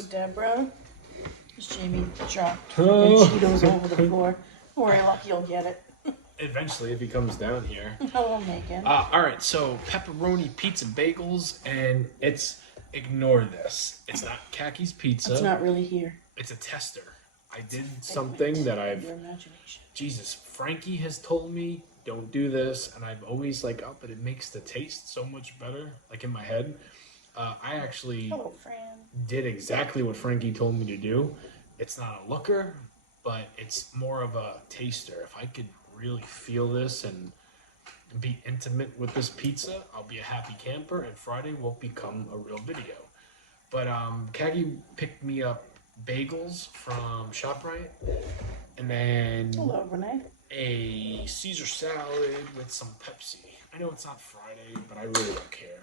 Oh, Deborah. Jamie dropped Oh. Cheetos over the floor. Don't worry, Lucky, you'll get it. Eventually, if he comes down here. Hello, Megan. All right, so pepperoni pizza bagels, and ignore this. It's not Kaki's Pizza. It's not really here. It's a tester. I did something that Your imagination. Jesus, Frankie has told me don't do this, and I've always like, oh, but it makes the taste so much better, like in my head. I actually Hello, Fran. did exactly what Frankie told me to do. It's not a looker, but it's more of a taster. If I could really feel this and be intimate with this pizza, I'll be a happy camper, and Friday will become a real video. But Kagi picked me up bagels from ShopRite, and then Hello, Renee. a Caesar salad with some Pepsi. I know it's not Friday, but I really don't care.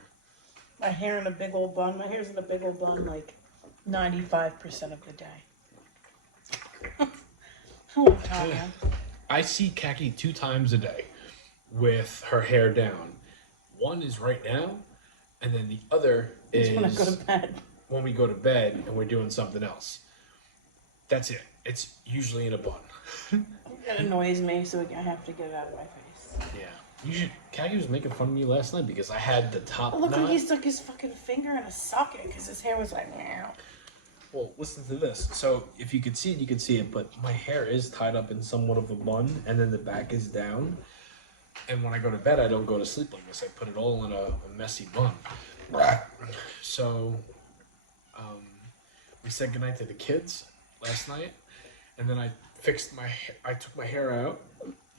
My hair in a big old bun. My hair's in a big old bun like 95% of the day. Hello, Tanya. I see Kaki 2 times a day with her hair down. One is right now, and then the other is when I go to bed. When we go to bed and we're doing something else. That's it. It's usually in a bun. It annoys me, so I have to get it out of my face. Yeah. Kagi was making fun of me last night because I had the top It looked knot. like he stuck his fucking finger in a socket because his hair was like, meow. Well, listen to this. So if you could see it, you could see it, but my hair is tied up in somewhat of a bun, and then the back is down. And when I go to bed, I don't go to sleep like this. I put it all in a messy bun. So we said goodnight to the kids last night, and then I took my hair out,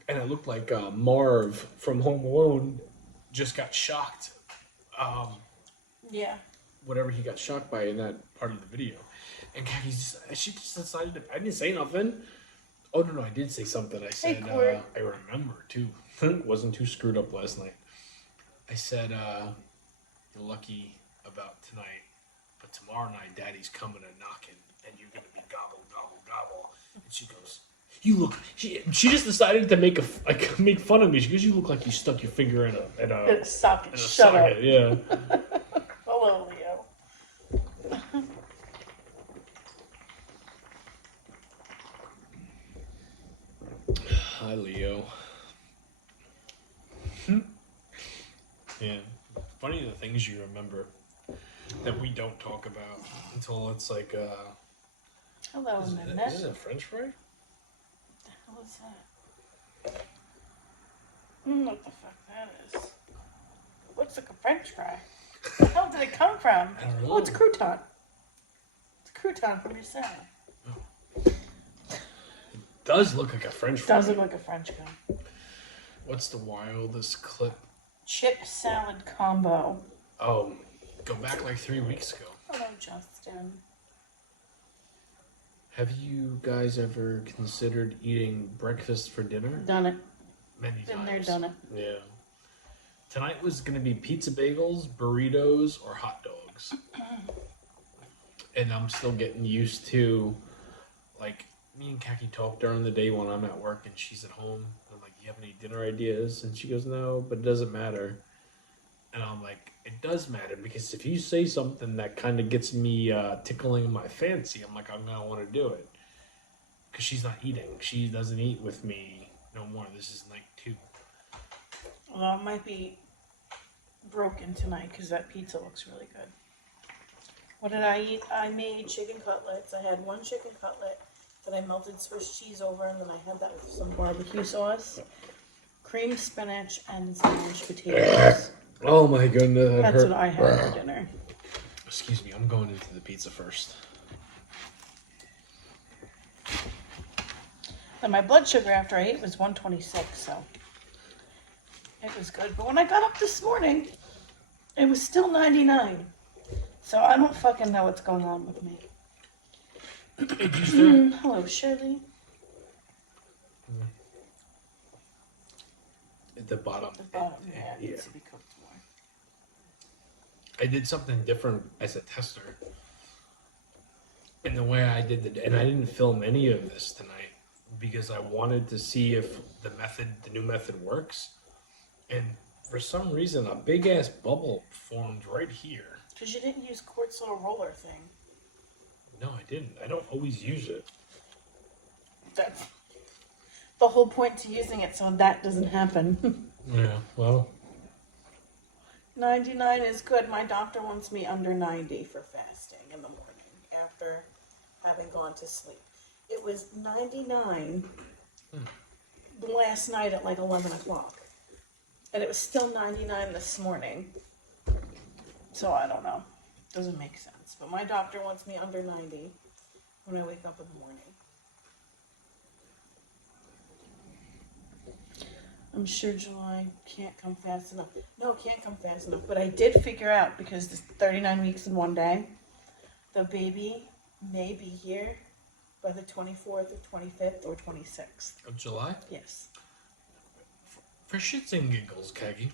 and it looked like Marv from Home Alone just got shocked. Yeah. Whatever he got shocked by in that part of the video. And she just decided to, I didn't say nothing. Oh, no, I did say something. I said, Court. I remember, too. Wasn't too screwed up last night. I said, you're lucky about tonight, but tomorrow night, Daddy's coming and knocking, and you're going to be gobble, gobble, gobble. And she goes, you look, she just decided to make fun of me. She goes, you look like you stuck your finger in a socket. Shut up. Yeah. Hello, Leo. Hi, Leo. Yeah. Funny the things you remember that we don't talk about until it's like, Hello, is Annette. it a French fry? What the hell is that? I don't know what the fuck that is. Looks like a French fry. Where the hell did it come from? I don't know. Oh, it's a crouton. It's a crouton from your salad. Does look like a French fry. Does look like a French guy. What's the wildest clip? Chip salad combo. Oh, go back like 3 weeks ago. Hello, Justin. Have you guys ever considered eating breakfast for dinner? Done it. Many Been times. there, done it. Yeah. Tonight was going to be pizza bagels, burritos, or hot dogs. And I'm still getting used to, like, me and Kaki talk during the day when I'm at work and she's at home. I'm like, you have any dinner ideas? And she goes, no, but it doesn't matter. And I'm like, it does matter, because if you say something that kind of gets me tickling my fancy, I'm like, I'm going to want to do it. Because she's not eating. She doesn't eat with me no more. This is night 2. Well, it might be broken tonight because that pizza looks really good. What did I eat? I made chicken cutlets. I had one chicken cutlet that I melted Swiss cheese over, and then I had that with some barbecue sauce, creamed spinach, and some mashed potatoes. Oh my goodness. That's what I had for dinner. Excuse me, I'm going into the pizza first. And my blood sugar after I ate was 126, so it was good. But when I got up this morning, it was still 99. So I don't fucking know what's going on with me. Hey, juice there? Hello, Shirley. At the bottom. The bottom, yeah, it needs to be cooked more. I did something different as a tester. In the way I did and I didn't film any of this tonight because I wanted to see if the new method works. And for some reason, a big ass bubble formed right here. Because you didn't use Quart's little roller thing. No, I didn't. I don't always use it. That's the whole point to using it, so that doesn't happen. Yeah, well. 99 is good. My doctor wants me under 90 for fasting in the morning after having gone to sleep. It was 99 last night at like 11 o'clock. And it was still 99 this morning. So I don't know. Doesn't make sense. But my doctor wants me under 90 when I wake up in the morning. I'm sure July can't come fast enough. No, it can't come fast enough. But I did figure out, because it's 39 weeks in one day, the baby may be here by the 24th or 25th or 26th. Of July? Yes. For shits and giggles, Keggy.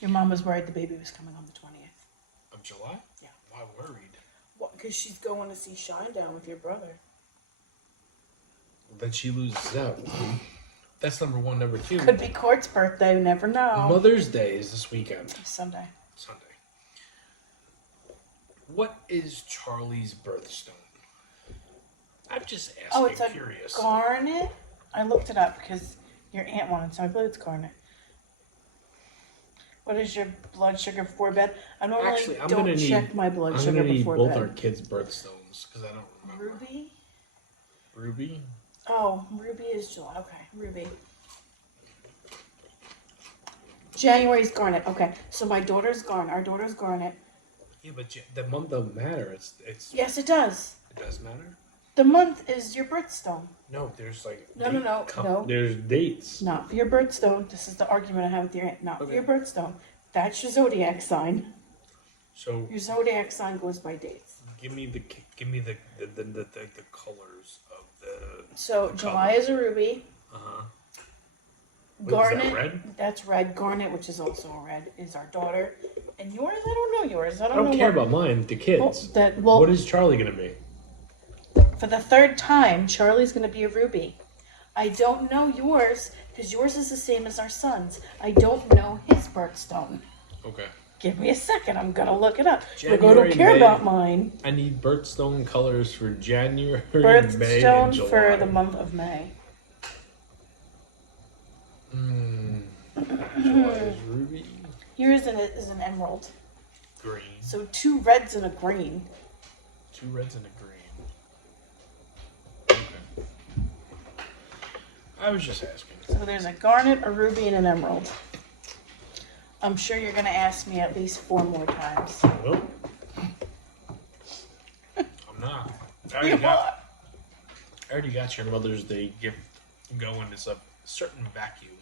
Your mom was worried the baby was coming on the 20th. Of July? Yeah. Why worried? What? Because she's going to see Shinedown with your brother. Then she loses out. That's number one. Number two. Could be Court's birthday. You never know. Mother's Day is this weekend. Sunday. Sunday. What is Charlie's birthstone? I'm just asking. Oh, it's a curious. garnet? I looked it up because your aunt wanted some. I believe it's garnet. What is your blood sugar before bed? I normally Actually, I'm don't gonna check my blood I'm sugar gonna need before both bed. our kids' birthstones because I don't remember. Ruby? Ruby? Oh, Ruby is July. Okay, Ruby. January's garnet. Okay, so my daughter's garnet. Our daughter's garnet. Yeah, but the month don't matter. It's. Yes, it does. It does matter. The month is your birthstone. No, there's like. No. There's dates. Not for your birthstone. This is the argument I have with your aunt. Not for your birthstone. That's your zodiac sign. So Your zodiac sign goes by dates. give me the colors of the. So the July is a ruby. Uh-huh. Garnet. Is that red? That's red. Garnet, which is also a red, is our daughter. And yours, I don't know yours. I I don't know care what- about mine. The kids. Well, What is Charlie gonna be? for the third time, Charlie's going to be a ruby. I don't know yours because yours is the same as our son's. I don't know his birthstone. Okay. Give me a second. I'm going to look it up. I January, don't care May. about mine. I need birthstone colors for January, May, and Birthstone July. for the month of May. July is ruby. Yours is an emerald. Green. So 2 reds and a green. 2 reds and a green. Okay. I was just asking. So there's a garnet, a ruby, and an emerald. I'm sure you're going to ask me at least 4 more times. Nope. I'm not. You are. I already got your Mother's Day gift going. It's a certain vacuum.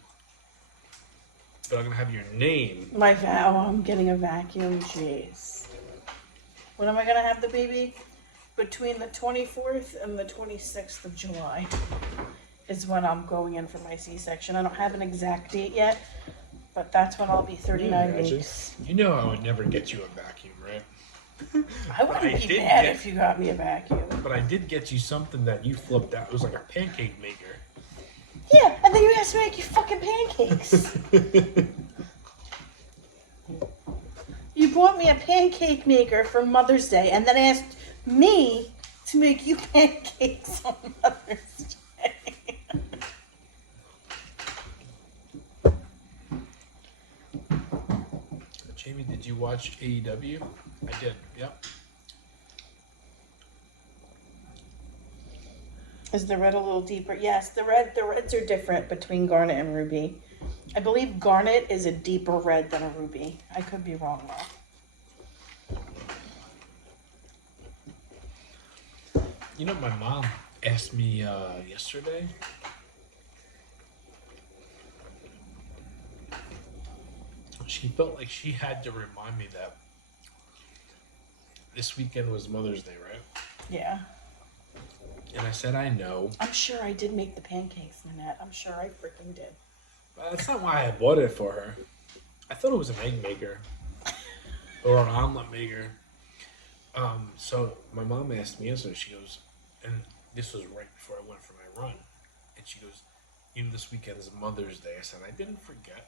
But I'm going to have your name. I'm getting a vacuum. Jeez. When am I going to have the baby? Between the 24th and the 26th of July is when I'm going in for my C-section. I don't have an exact date yet, but that's when I'll be 39 weeks. You know I would never get you a vacuum, right? I wouldn't be mad if you got me a vacuum. But I did get you something that you flipped out. It was like a pancake maker. Yeah, and then you asked me to make you fucking pancakes. You bought me a pancake maker for Mother's Day and then asked me to make you pancakes on Mother's Day. Jamie, did you watch AEW? I did, yep. Is the red a little deeper? Yes, the reds are different between garnet and ruby. I believe garnet is a deeper red than a ruby. I could be wrong though. You know, my mom asked me yesterday. She felt like she had to remind me that this weekend was Mother's Day, right? Yeah. And I said, I know. I'm sure I did make the pancakes, Nanette. I'm sure I freaking did. But that's not why I bought it for her. I thought it was an egg maker. Or an omelet maker. So my mom asked me yesterday, she goes, and this was right before I went for my run. And she goes, you know, this weekend is Mother's Day. I said, I didn't forget.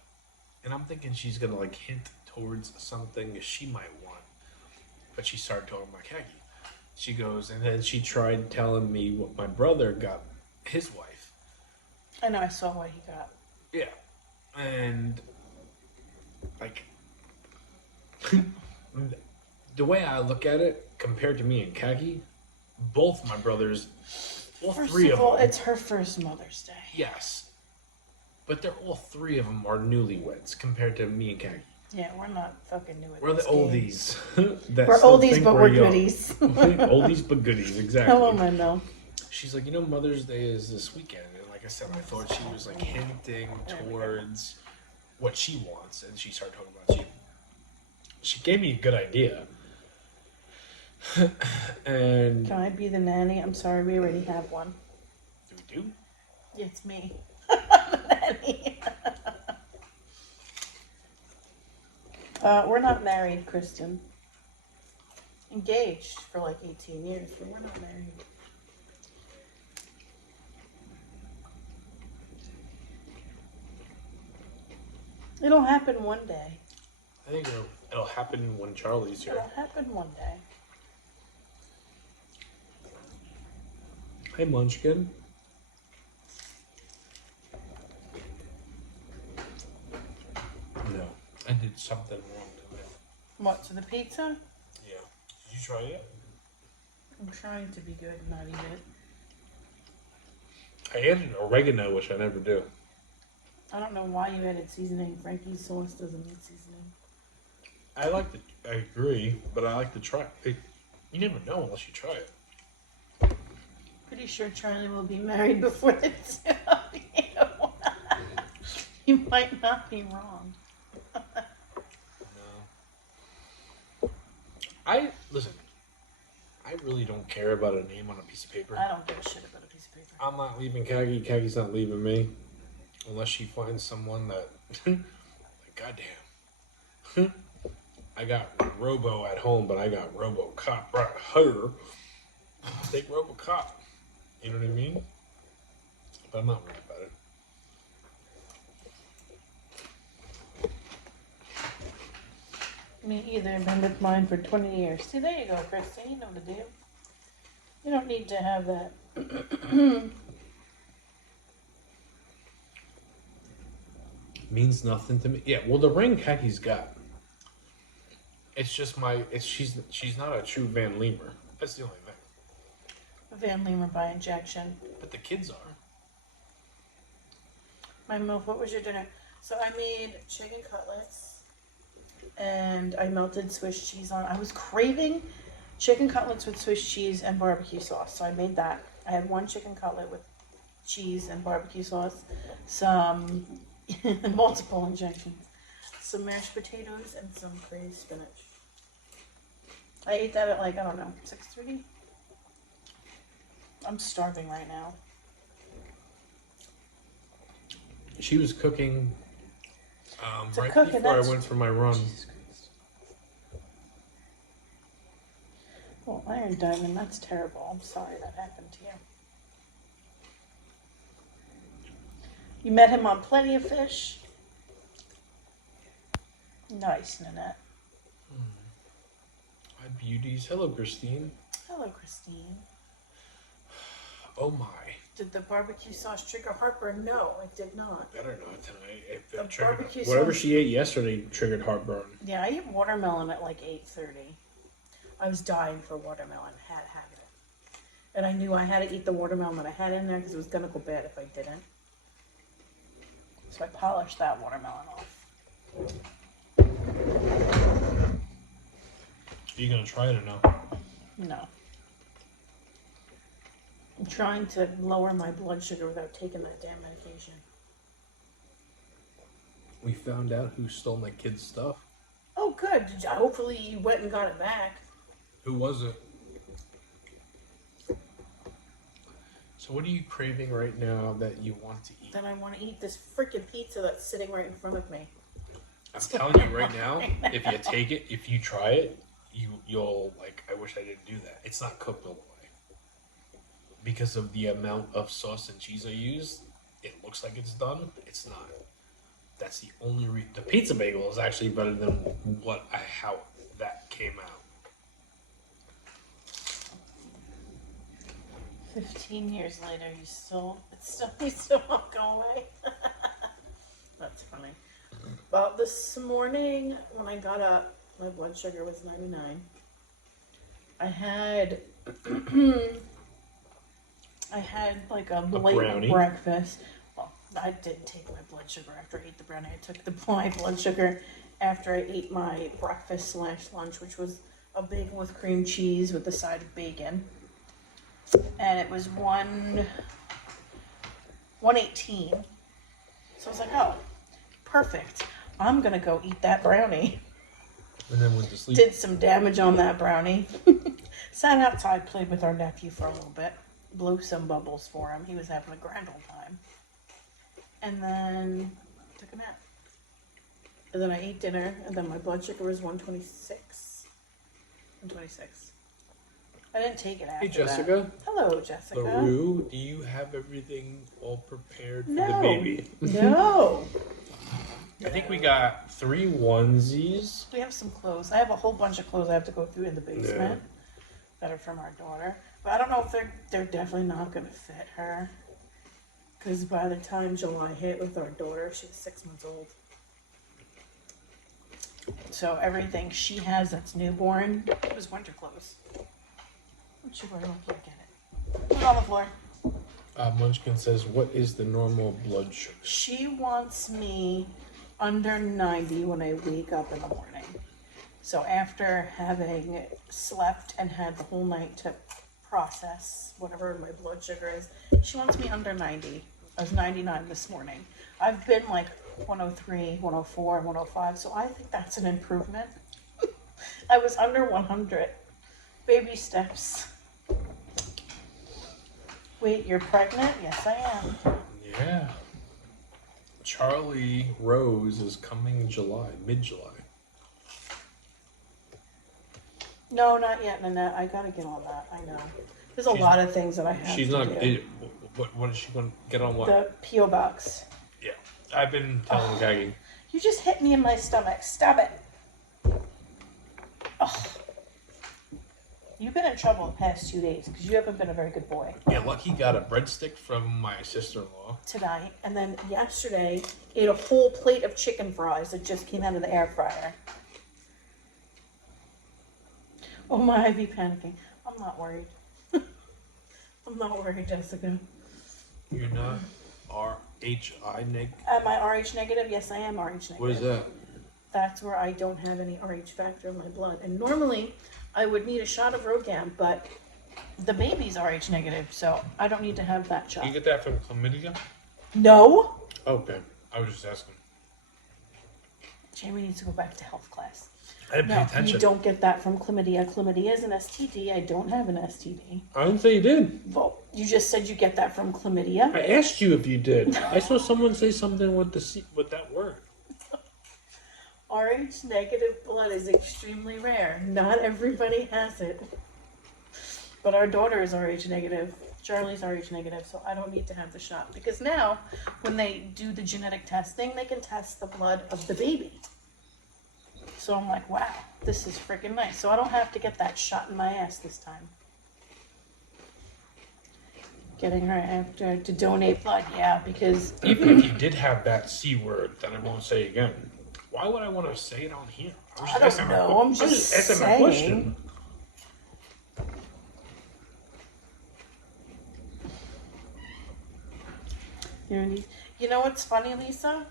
And I'm thinking she's going to like hint towards something she might want. but she started talking about khaki. She goes, and then she tried telling me what my brother got his wife. I know, I saw what he got. Yeah. And, like, the way I look at it, compared to me and khaki, both my brothers, all First three of of all, them. it's her first Mother's Day. Yes. But they're all three of them are newlyweds compared to me and khaki. Yeah, we're not fucking new at We're the these games. oldies. that We're still oldies, think but we're we're young. goodies. Oldies but goodies, exactly. Hello, Mendel. She's like, Mother's Day is this weekend. And like I said, I thought she was like hinting towards what she wants. And she started talking about she gave me a good idea. And Can I be the nanny? I'm sorry, we already have one. do we do? Yeah, it's me. The nanny. We're not married, Kristen. Engaged for like 18 years, but we're not married. It'll happen one day. I think it'll happen when Charlie's here. It'll happen one day. Hey, Munchkin. No, I did something wrong to it. What, to the pizza? Yeah. Did you try it? I'm trying to be good and not eat it. I added oregano, which I never do. I don't know why you added seasoning. Frankie's sauce doesn't need seasoning. I agree, but I like to try it. You never know unless you try it. Pretty sure Charlie will be married before the two of you. You might not be wrong. No. Listen. I really don't care about a name on a piece of paper. I don't give a shit about a piece of paper. I'm not leaving Kagi. Kagi's not leaving me. Unless she finds someone that... like, goddamn. I got Robo at home, but I got RoboCop right here. Take RoboCop. You know what I mean? But I'm not worried about it. Me either. I've been with mine for 20 years. See, there you go, Christine. You know what to do. You don't need to have that. Means nothing to me. Yeah, well, the ring Kagi's got. It's just she's not a true Van Leemer. That's the only thing. Van Leemer by injection. But the kids are. My milk, what was your dinner? So I made chicken cutlets and I melted Swiss cheese on. I was craving chicken cutlets with Swiss cheese and barbecue sauce. So I made that. I had one chicken cutlet with cheese and barbecue sauce, some multiple injections, some mashed potatoes, and some crazy spinach. I ate that at like, I don't know, 6:30? I'm starving right now. She was cooking right cook, and before I that's- went for my run. Jesus Christ. Well, Iron Diamond, that's terrible. I'm sorry that happened to you. You met him on Plenty of Fish? Nice, Nanette. Hi, beauties. Hello, Christine. Hello, Christine. Oh my. Did the barbecue sauce trigger heartburn? No, it did not. Better not tonight. It The triggered, barbecue whatever sauce- she ate yesterday triggered heartburn. Yeah, I ate watermelon at like 8:30. I was dying for watermelon. Had to have it. And I knew I had to eat the watermelon that I had in there because it was going to go bad if I didn't. So I polished that watermelon off. Are you going to try it or no? No. I'm trying to lower my blood sugar without taking that damn medication. We found out who stole my kid's stuff. Oh, good. Hopefully you went and got it back. Who was it? So what are you craving right now that you want to eat? Then I want to eat this freaking pizza that's sitting right in front of me. I'm telling you right now, if you take it, if you try it, you'll like, I wish I didn't do that. It's not cooked all the way. Because of the amount of sauce and cheese I use, it looks like it's done. It's not. That's the only the pizza bagel is actually better than how that came out. 15 years later, he still won't go away. That's funny. Well, this morning when I got up, my blood sugar was 99. I had I had like a late brownie? breakfast. Well, I didn't take my blood sugar after I ate the brownie. I took my blood sugar after I ate my breakfast / lunch, which was a bagel with cream cheese with the side of bacon. And it was 118. So I was like, oh, perfect. I'm gonna go eat that brownie. And then went to sleep. Did some damage on that brownie. Sat outside, played with our nephew for a little bit. Blew some bubbles for him. He was having a grand old time. And then took a nap. And then I ate dinner, and then my blood sugar was 126. 126. I didn't take it after Hey, Jessica. that. Hello, Jessica. LaRue, do you have everything all prepared for No. the baby? No. I think we got 3 onesies. We have some clothes. I have a whole bunch of clothes I have to go through in the basement that are from our daughter. But I don't know if they're definitely not going to fit her. Because by the time July hit with our daughter, she was 6 months old. So everything she has that's newborn was winter clothes. What you wear? Look at it. Put it on the floor. Munchkin says, what is the normal blood sugar? She wants me under 90 when I wake up in the morning. So after having slept and had the whole night to process whatever my blood sugar is, she wants me under 90. I was 99 this morning. I've been like 103, 104, 105, so I think that's an improvement. I was under 100. Baby steps. Wait, you're pregnant? Yes, I am. Yeah. Charlie Rose is coming mid-July. No, not yet, Nanette. I gotta get on that. I know. There's a lot of things that I have She's to not. do. What is she going to get on? What? The P.O. box. Yeah, I've been telling Gaggy. You just hit me in my stomach. Stop it. Ugh. You've been in trouble the past 2 days because you haven't been a very good boy. Yeah, Lucky got a breadstick from my sister-in-law Tonight, and then yesterday, ate a whole plate of chicken fries that just came out of the air fryer. Oh my, I'd be panicking. I'm not worried. I'm not worried, Jessica. You're not RHI negative. Am I RH negative? Yes, I am RH negative. What is that? That's where I don't have any RH factor in my blood. And normally, I would need a shot of Rogam, but the baby's RH negative, so I don't need to have that shot. You get that from chlamydia? No? Okay, I was just asking. Jamie needs to go back to health class. I didn't pay No, attention. you don't get that from chlamydia. Chlamydia is an STD. I don't have an STD. I didn't say you did. Well, you just said you get that from chlamydia. I asked you if you did. I saw someone say something with that word. RH negative blood is extremely rare. Not everybody has it. But our daughter is RH negative. Charlie's RH negative, so I don't need to have the shot. Because now, when they do the genetic testing, they can test the blood of the baby. So I'm like, wow, this is freaking nice. So I don't have to get that shot in my ass this time. Getting her after to donate blood, yeah, because Even if you did have that C word that I won't say again, why would I want to say it on here? I don't know. I'm just asking my saying. question. You know what's funny, Lisa?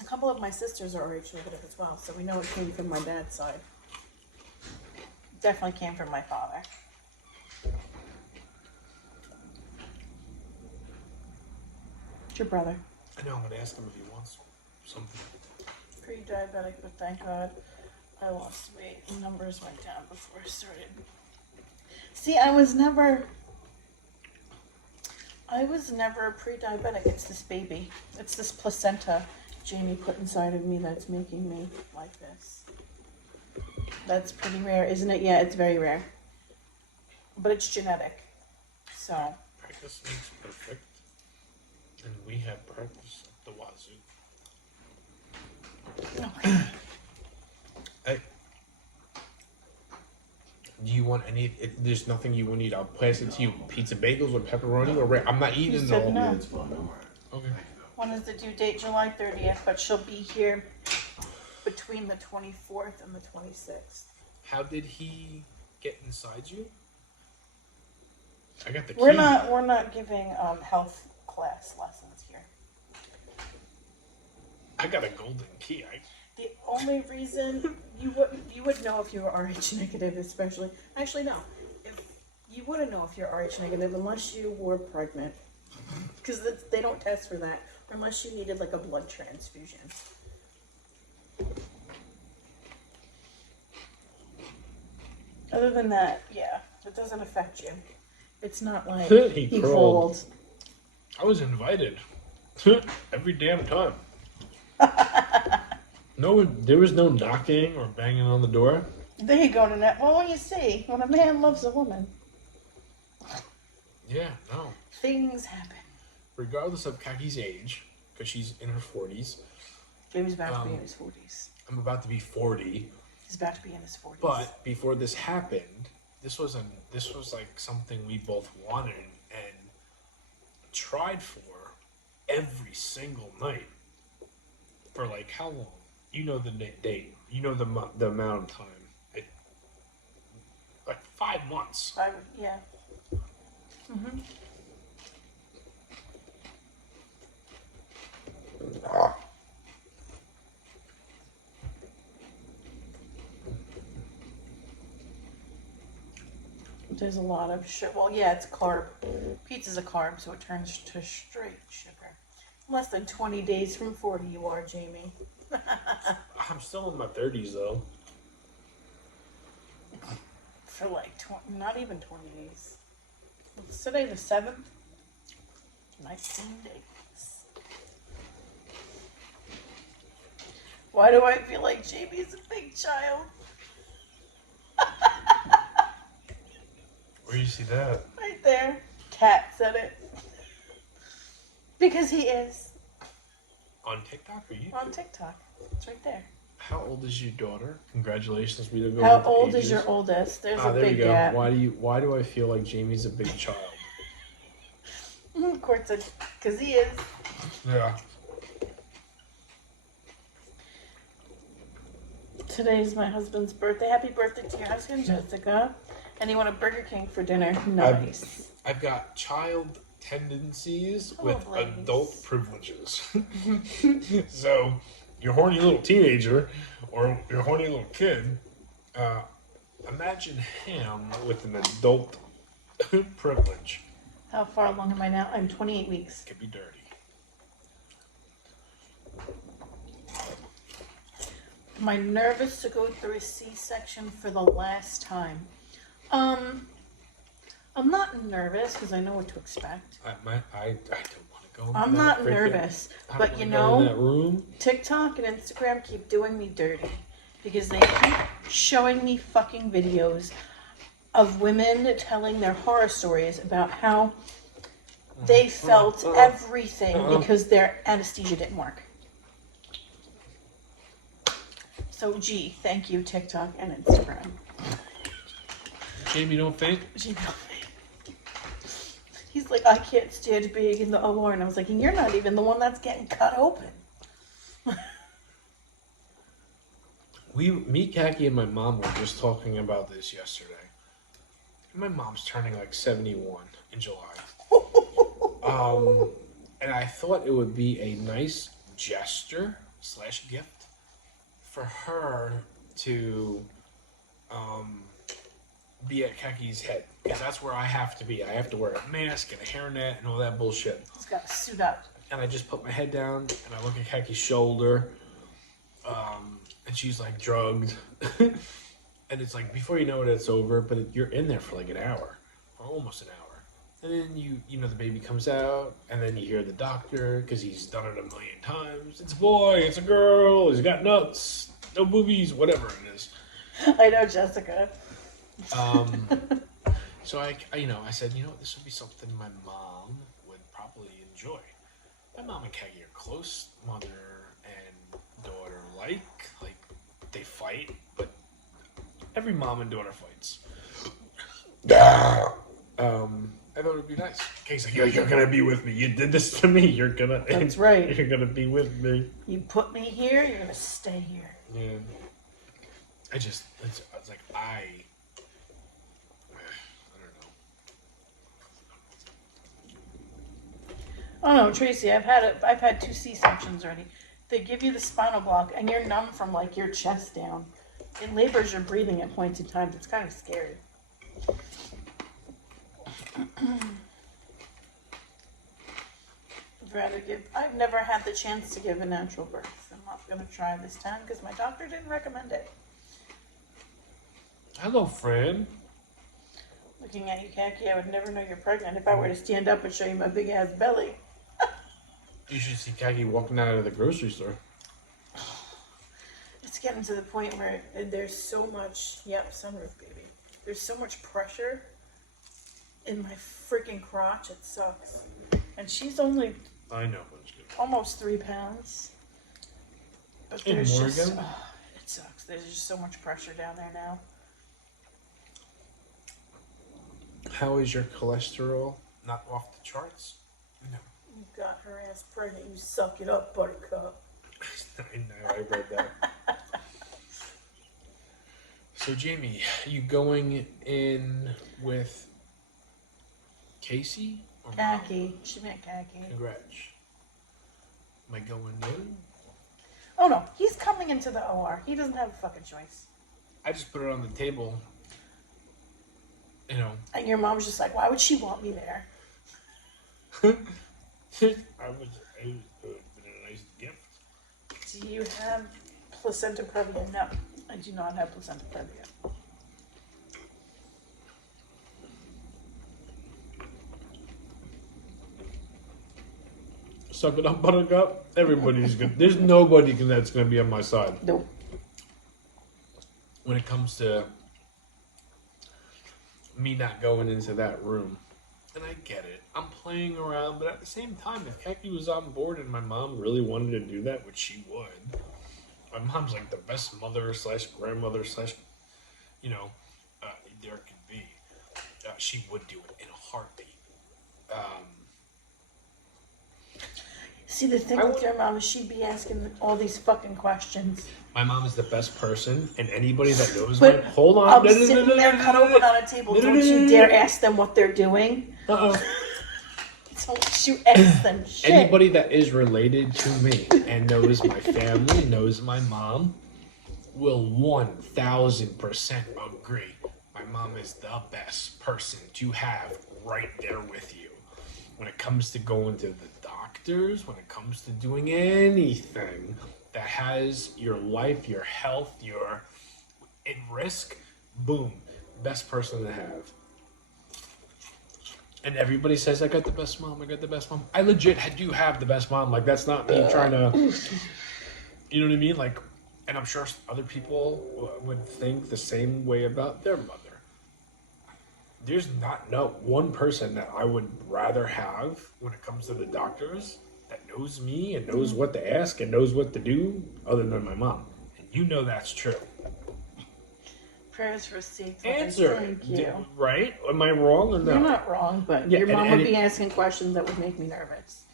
A couple of my sisters are RH negative as well, so we know it came from my dad's side. Definitely came from my father. It's your brother. I know, I'm going to ask him if he wants something. Pre-diabetic, but thank God I lost weight. The numbers went down before I started. See, I was never pre-diabetic. It's this baby. It's this placenta Jamie put inside of me that's making me like this. That's pretty rare, isn't it? Yeah, it's very rare. But it's genetic. So. Practice makes perfect. And we have practice at the wazoo. Okay. Hey. Do you want There's nothing you want to eat. I'll pass it to you. Pizza bagels or pepperoni or I'm not eating it said all. no. Okay. When is the due date? July 30th, but she'll be here between the 24th and the 26th. How did he get inside you? I got the key. We're not giving health class lessons here. I got a golden key. The only reason you would know if you were RH negative, especially. Actually, no. If you wouldn't know if you're RH negative unless you were pregnant, because they don't test for that unless you needed like a blood transfusion. Other than that, yeah, it doesn't affect you. It's not like He crawled. I was invited every damn time. No, there was no knocking or banging on the door. There you go, Nanette. Well, what you see when a man loves a woman, Yeah, no. things happen. Regardless of Kaki's age, because she's in her 40s. He was about to be in his 40s. I'm about to be 40. He's about to be in his 40s. But before this happened, this was like something we both wanted and tried for every single night. For like how long? You know the date. You know the amount of time. Like 5 months. Yeah. Mm-hmm. There's a lot of sugar. Well, yeah, it's carb. Pizza's a carb, so it turns to straight sugar. Less than 20 days from 40 you are, Jamie. I'm still in my 30s though. For like not even 20 days. It's today the 7th. 19 days. Why do I feel like Jamie's a big child? Where do you see that? Right there. Cat said it. Because he is. On TikTok or YouTube? On TikTok. It's right there. How old is your daughter? Congratulations, we don't go How into old ages. is your oldest? There's a there big you go. gap. Why do I feel like Jamie's a big child? Of course, because he is. Yeah. Today's my husband's birthday. Happy birthday to your husband, Jessica. And you want a Burger King for dinner? Nice. I've got child tendencies Oh, with ladies. adult privileges. So, your horny little teenager or your horny little kid, imagine him with an adult privilege. How far along am I now? I'm 28 weeks. Could be dirty. Am I nervous to go through a C-section for the last time? I'm not nervous because I know what to expect. I don't want to go. I'm not nervous, but you in know, that room. TikTok and Instagram keep doing me dirty because they keep showing me fucking videos of women telling their horror stories about how they felt everything because their anesthesia didn't work. So, gee, thank you, TikTok and Instagram. Jamie, don't think. He's like, I can't stand being in the OR. And I was like, and you're not even the one that's getting cut open. Me, Kaki, and my mom were just talking about this yesterday. My mom's turning like 71 in July. And I thought it would be a nice gesture / gift for her to be at Kaki's head. Because that's where I have to be. I have to wear a mask and a hairnet and all that bullshit. He's got to suit up. And I just put my head down and I look at Kaki's shoulder. And she's like drugged. And it's like, before you know it, it's over. But you're in there for like an hour. Or almost an hour. And then you know, the baby comes out. And then you hear the doctor, because he's done it a million times. It's a boy, it's a girl, he's got nuts, no boobies, whatever it is. I know, Jessica. So I said, this would be something my mom would probably enjoy. My mom and Kagi are close, mother and daughter like they fight, but every mom and daughter fights. I thought it would be nice. Kate's like, you're gonna be with me. You did this to me. That's right. You're gonna be with me. You put me here, you're gonna stay here. Yeah. It's like, I don't know. Oh no, Tracy, I've had 2 C-sections already. They give you the spinal block, and you're numb from like your chest down. In labors, you're breathing at points in time. It's kind of scary. I've never had the chance to give a natural birth. I'm not going to try this time because my doctor didn't recommend it. Hello, friend. Looking at you, Khaki, I would never know you're pregnant if I were to stand up and show you my big ass belly. You should see Khaki walking out of the grocery store. It's getting to the point where there's so much, sunroof baby. There's so much pressure in my freaking crotch, it sucks. And she's only I know. almost 3 pounds. But In there's Morgan? it sucks. There's just so much pressure down there now. How is your cholesterol? Not off the charts? No. You got her ass pregnant. You suck it up, Buttercup. I know. I read that. So, Jamie, you going in with Casey? Or Khaki. Mom? She meant Khaki. Congrats. Am I going in? Oh no, he's coming into the OR. He doesn't have a fucking choice. I just put it on the table. You know. And your mom's just like, why would she want me there? It was a nice gift. Do you have placenta previa? No, I do not have placenta previa. Suck it up, Buttercup. Everybody's good. There's nobody that's going to be on my side. Nope. When it comes to me not going into that room. And I get it. I'm playing around, but at the same time, if Khaki was on board and my mom really wanted to do that, which she would, my mom's like the best mother / grandmother / there could be. She would do it in a heartbeat. See, the thing with your mom is she'd be asking all these fucking questions. My mom is the best person, and anybody that knows But me, hold on. I'm sitting there cut open on a table. Don't you dare ask them what they're doing. Uh-oh. Don't you ask them shit. Anybody that is related to me and knows my family, knows my mom, will 1000% agree. My mom is the best person to have right there with you. When it comes to going to the doctors, when it comes to doing anything that has your life, your health, your at risk, boom, best person to have. And everybody says, I got the best mom, I got the best mom. I legit do have the best mom. Like, that's not me trying to, you know what I mean? Like, and I'm sure other people would think the same way about their mother. There's not one person that I would rather have when it comes to the doctors that knows me and knows what to ask and knows what to do other than my mom. And you know that's true. Prayers received. Answer. Thank you. Right? Am I wrong or no? You're not wrong, but Yeah, your mom and would be asking questions that would make me nervous.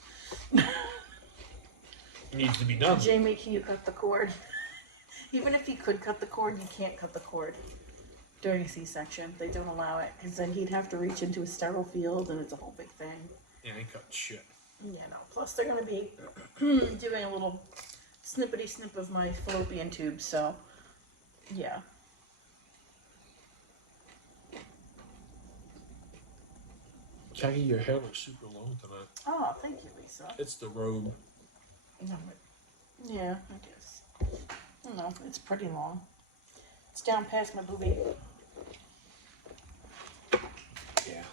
Needs to be done. Jamie, can you cut the cord? Even if he could cut the cord, you can't cut the cord during a C-section. They don't allow it because then he'd have to reach into a sterile field and it's a whole big thing. Yeah, I cut shit. Yeah, no. Plus, they're going to be doing a little snippety snip of my fallopian tube, so yeah. Khaki, your hair looks super long tonight. Oh, thank you, Lisa. It's the robe. No, yeah, I guess. No, it's pretty long. It's down past my boobie. Yeah.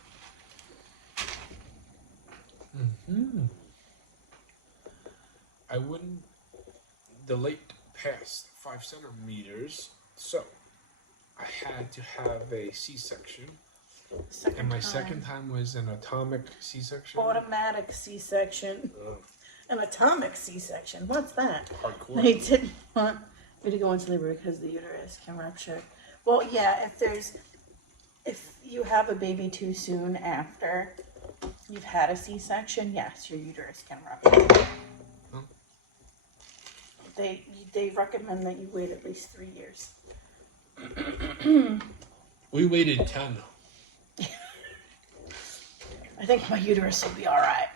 Mm-hmm. I wouldn't dilate past 5 centimeters, so I had to have a C-section. And my second time was an atomic C-section. Automatic C-section. Ugh. An atomic C-section. What's that? Hardcore. They didn't want me to go into labor because the uterus can rupture. Well, yeah, If you have a baby too soon after you've had a C-section, yes, your uterus can rupture. Huh? They recommend that you wait at least 3 years. We waited 10. I think my uterus will be all right.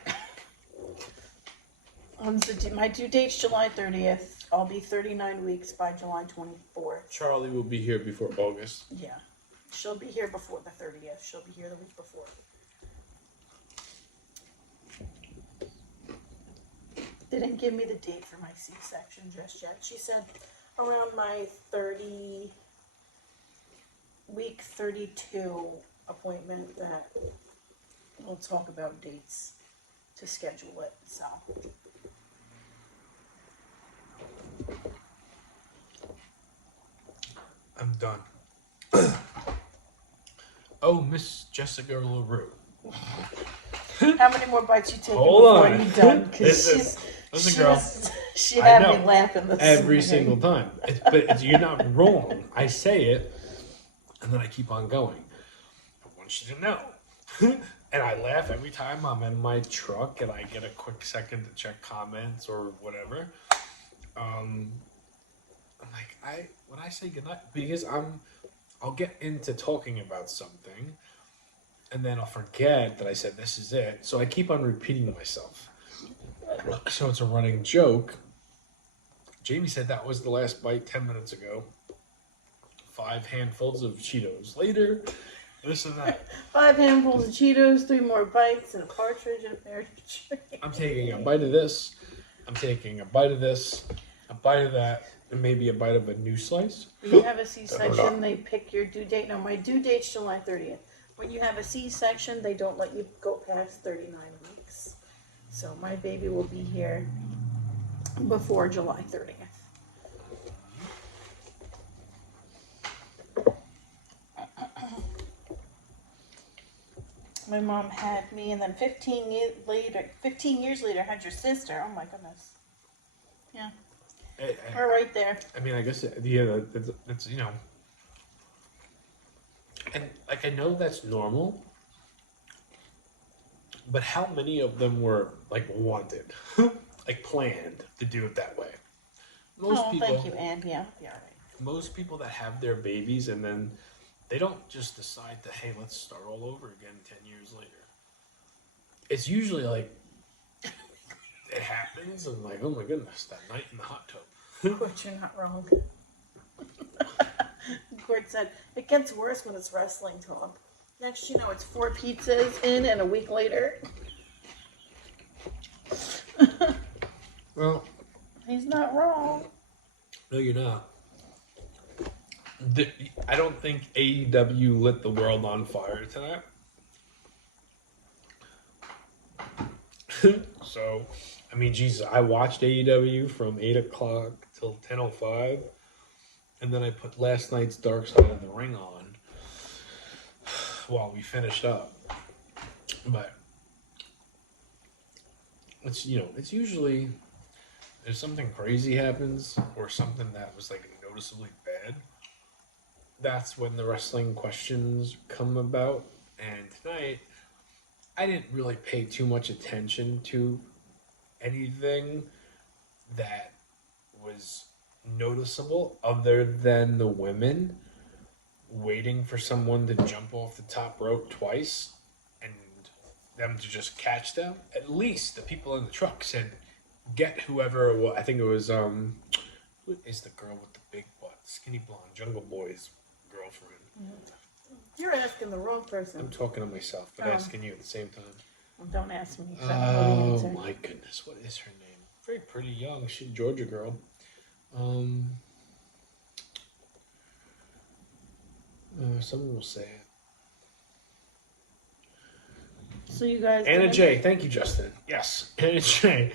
My due date's July 30th. I'll be 39 weeks by July 24th. Charlie will be here before August. Yeah. She'll be here before the 30th. She'll be here the week before. They didn't give me the date for my C-section just yet. She said around my week 32 appointment that we'll talk about dates to schedule it. So. I'm done. Oh, Miss Jessica LaRue. How many more bites you taking Hold before on. you're done? Because Listen, girl. she I had know. me laughing this Every morning. single time. You're not wrong. I say it, and then I keep on going. I want you to know. And I laugh every time I'm in my truck and I get a quick second to check comments or whatever. I'm like, when I say goodnight, because I'll get into talking about something, and then I'll forget that I said this is it. So I keep on repeating myself. So it's a running joke. Jamie said that was the last bite 10 minutes ago. 5 handfuls of Cheetos later. This and that. 5 handfuls of Cheetos, 3 more bites, and a partridge in a pear tree. I'm taking a bite of this. I'm taking a bite of this. A bite of that. And maybe a bite of a new slice. When you have a C-section, they pick your due date. No, my due date's July 30th. When you have a C-section, they don't let you go past 39 weeks. So my baby will be here before July 30th. My mom had me, and then 15 years later, had your sister. Oh my goodness. Yeah. We're right there. I mean, I guess, it's you know. And, like, I know that's normal. But how many of them were, like, wanted? Like, planned to do it that way? Thank you, Anne. Yeah, all right. Most people that have their babies and then they don't just decide to, hey, let's start all over again 10 years later. It's usually like, it happens and like, oh my goodness, that night in the hot tub. Court, you're not wrong. Court said, it gets worse when it's wrestling talk. Next, you know, it's 4 pizzas in and a week later. Well, he's not wrong. No, you're not. I don't think AEW lit the world on fire tonight. So, I mean, Jesus, I watched AEW from 8 o'clock till 10:05, and then I put last night's Dark Side of the Ring on while we finished up. But it's, you know, it's usually if something crazy happens or something that was like noticeably bad, that's when the wrestling questions come about. And tonight, I didn't really pay too much attention to anything that was noticeable other than the women waiting for someone to jump off the top rope twice and them to just catch them. At least the people in the truck said, get whoever, well, I think it was, who is the girl with the big butt? Skinny blonde, Jungle Boy's girlfriend. You're asking the wrong person. I'm talking to myself, but asking you at the same time. Well, don't ask me. I don't know the Oh answer. my goodness, what is her name? Very pretty young. She's a Georgia girl. Someone will say it. So you guys. Anna J. Thank you, Justin. Yes, Anna J.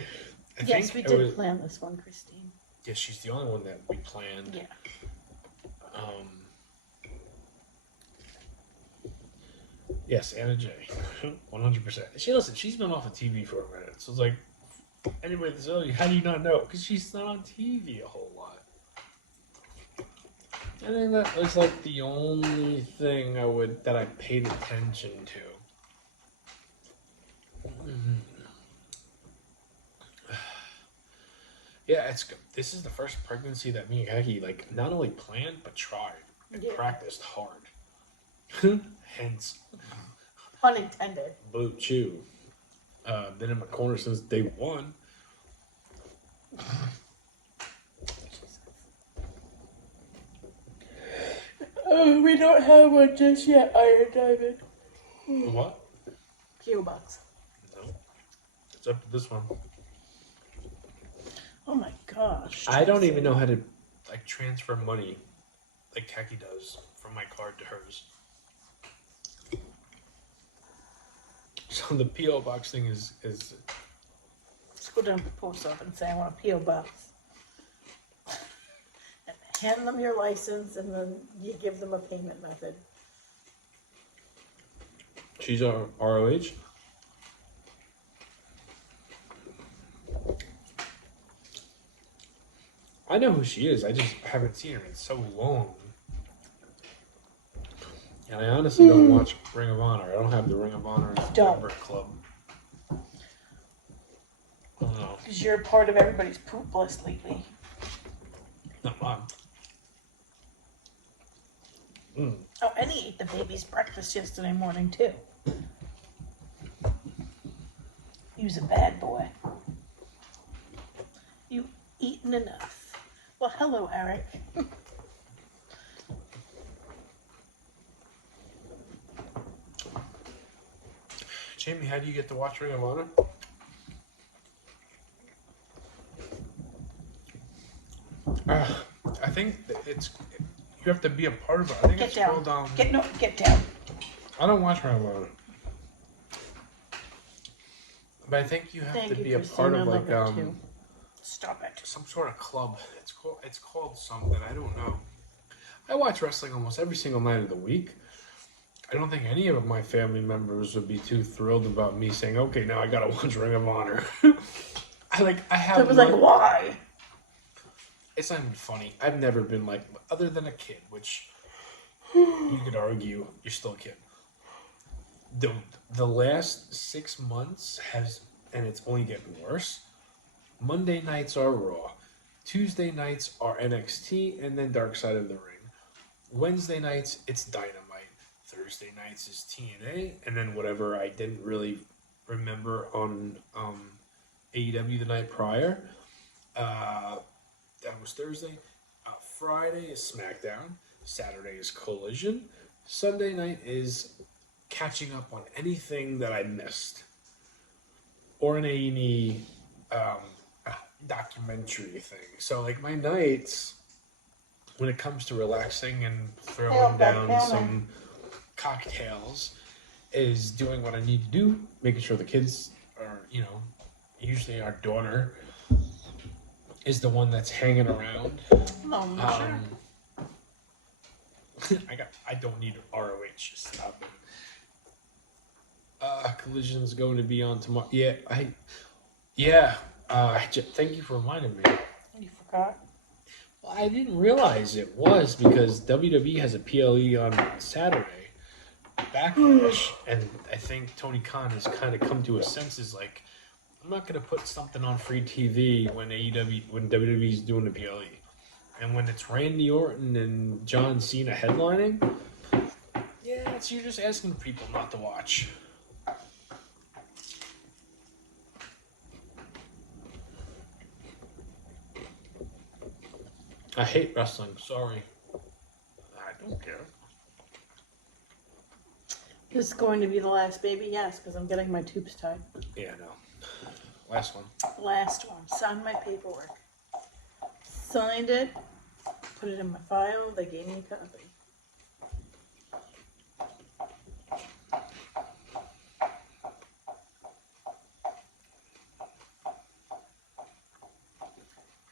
Yes, we did plan this one, Christine. Yeah, she's the only one that we planned. Yeah. Yes, Anna J. 100%. She's been off of TV for a minute. So it's like, anybody that's, oh, how do you not know? Because she's not on TV a whole lot. I think that was like the only thing that I paid attention to. Yeah, this is the first pregnancy that me and Aggie like not only planned but tried and practiced hard. Hence, Pun intended. Blue Chew. Been in my corner since day one. Oh, we don't have one just yet, Iron Diamond. What? P.O. Box. No. It's up to this one. Oh my gosh. I don't even know how to like transfer money like Kaki does from my card to hers. So the P.O. box thing is Let's go down to the post office and say I want a P.O. Box. And hand them your license and then you give them a payment method. she's our ROH. I know who she is. I just haven't seen her in so long. And I honestly don't watch Ring of Honor. I don't have the Ring of Honor member club. I don't know. Because you're part of everybody's poop list lately. Not mine. Oh, and he ate the baby's breakfast yesterday morning, too. He was a bad boy. You eaten enough. Well, hello, Eric. Jamie, how do you get to watch Ring of Honor? I think that you have to be a part of it. I think Get it's down. called Get down. I don't watch Ring of Honor, but I think you have Thank to you, be a Christine. part I of love like it, too. Stop it. some sort of club. It's called something. I don't know. I watch wrestling almost every single night of the week. I don't think any of my family members would be too thrilled about me saying, "Okay, now I gotta watch Ring of Honor." I have. It was like, why? It's not even funny. I've never been like, other than a kid, which you could argue you're still a kid. The last 6 months and it's only getting worse. Monday nights are Raw, Tuesday nights are NXT, and then Dark Side of the Ring. Wednesday nights it's Dynamite. Thursday nights is TNA, and then whatever I didn't really remember on AEW the night prior. That was Thursday. Friday is SmackDown. Saturday is Collision. Sunday night is catching up on anything that I missed. Or an A&E documentary thing. So, like, my nights, when it comes to relaxing and throwing down some cocktails, is doing what I need to do, making sure the kids are, usually our daughter is the one that's hanging around. No, sure. I don't need ROH. Stop it. Collision's going to be on tomorrow. Thank you for reminding me. You forgot? Well, I didn't realize it was because WWE has a PLE on Saturday, Backlash, and I think Tony Khan has kind of come to his senses. Like, I'm not going to put something on free TV when WWE is doing the PLE, and when it's Randy Orton and John Cena headlining. Yeah, you're just asking people not to watch. I hate wrestling. Sorry. I don't care. This is going to be the last baby? Yes, because I'm getting my tubes tied. Yeah, no. Last one. Last one. Signed my paperwork. Signed it. Put it in my file. They gave me a copy.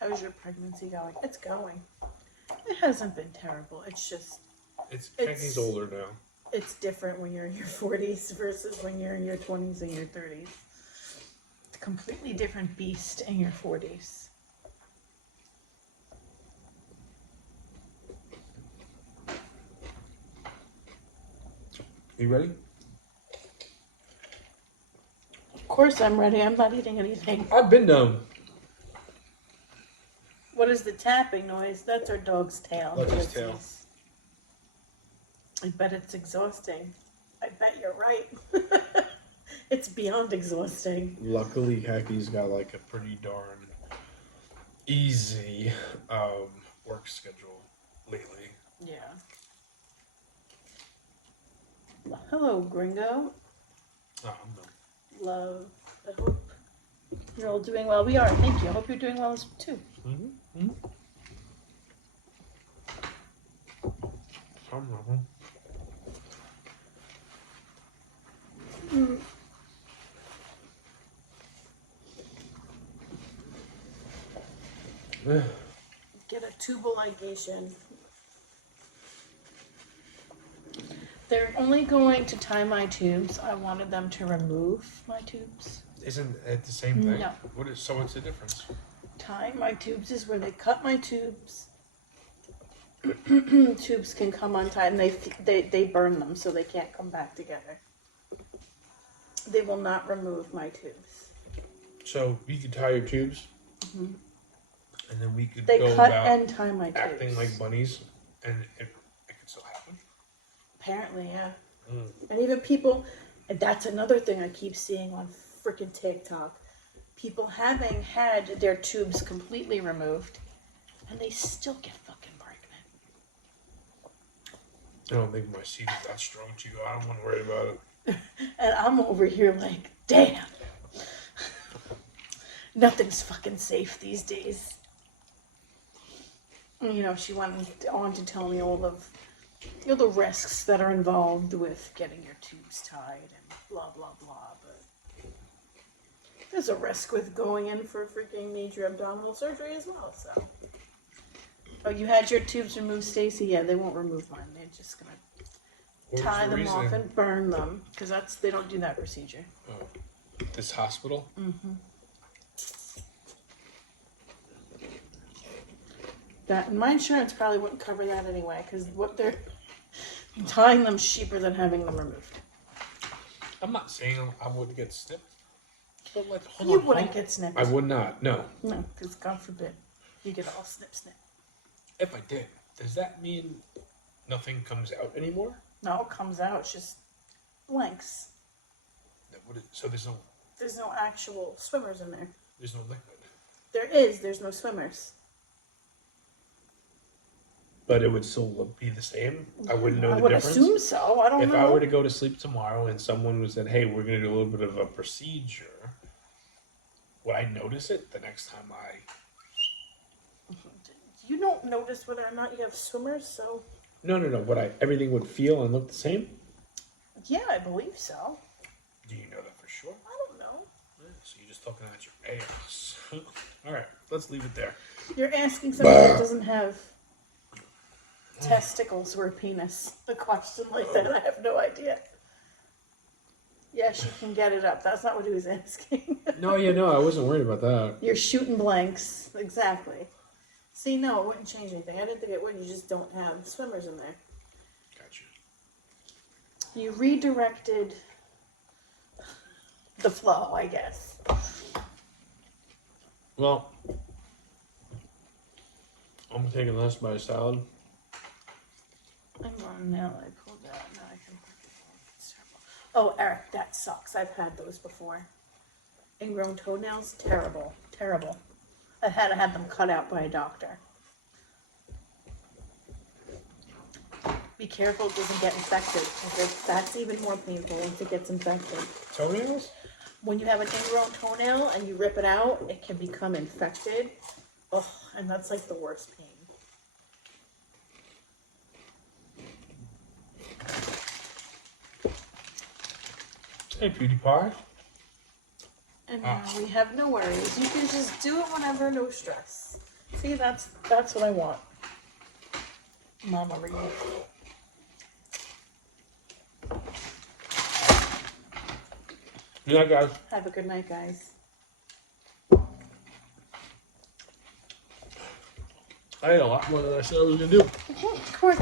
How's your pregnancy going? It's going. It hasn't been terrible. It's just... Becky's older now. It's different when you're in your 40s versus when you're in your 20s and your 30s. It's a completely different beast in your 40s. You ready? Of course I'm ready. I'm not eating anything. I've been done. What is the tapping noise? That's our dog's tail. That's his tail. Ellipses. I bet it's exhausting. I bet you're right. It's beyond exhausting. Luckily, Hackie's got like a pretty darn easy work schedule lately. Yeah. Hello, Gringo. Oh, I'm done. Love. I hope you're all doing well. We are. Thank you. I hope you're doing well too. Mm-hmm. I'm loving. Get a tubal ligation. They're only going to tie my tubes. I wanted them to remove my tubes. Isn't it the same thing? No. So what's the difference? Tying my tubes is where they cut my tubes. Tubes can come untied and they burn them so they can't come back together. They will not remove my tubes. So you could tie your tubes, and then we could They go cut about and tie my tubes. acting like bunnies, and it could still happen. Apparently, yeah. And even people, and that's another thing I keep seeing on freaking TikTok. People having had their tubes completely removed, and they still get fucking pregnant. I don't think my seed is that strong to you. I don't want to worry about it. And I'm over here like, damn. Nothing's fucking safe these days. You know, she went on to tell me all of the risks that are involved with getting your tubes tied and blah, blah, blah. But there's a risk with going in for freaking major abdominal surgery as well, so. Oh, you had your tubes removed, Stacy? Yeah, they won't remove mine. They're just going to tie them off and burn them, because they don't do that procedure. Oh, this hospital? That, and my insurance probably wouldn't cover that anyway, because what they're tying them cheaper than having them removed. I'm not saying I would get snipped, but like, You wouldn't get snipped. I would not. No. No, because God forbid you get all snip. If I did, does that mean nothing comes out anymore? No, it comes out. It's just blanks. So there's no actual swimmers in there. no liquid. There's no swimmers. But it would still be the same. I wouldn't know the difference. I would assume so. I don't know. If I were to go to sleep tomorrow and someone said, "Hey, we're going to do a little bit of a procedure," would I notice it the next time I? You don't notice whether or not you have swimmers, so. No. Would everything would feel and look the same? Yeah, I believe so. Do you know that for sure? I don't know. So you're just talking out your ass. All right, let's leave it there. You're asking somebody that doesn't have testicles or a penis a question like that. I have no idea. Yeah, she can get it up. That's not what he was asking. No, I wasn't worried about that. You're shooting blanks. Exactly. See, no, it wouldn't change anything. I didn't think it would. You just don't have swimmers in there. Gotcha. You redirected the flow, I guess. Well, I'm taking this by salad. Hang on, now I pulled that. Now I can. It's terrible. Oh, Eric, that sucks. I've had those before. Ingrown toenails, terrible, terrible. I had to have them cut out by a doctor. Be careful it doesn't get infected, because that's even more painful once it gets infected. Toenails? When you have an ingrown toenail and you rip it out, it can become infected. Oh, and that's like the worst pain. Hey, Beauty Pie. And now we have no worries. You can just do it whenever, no stress. See, that's what I want. Mama Reed. Good night, guys. Have a good night, guys. I ate a lot more than I said I was going to do. Of course.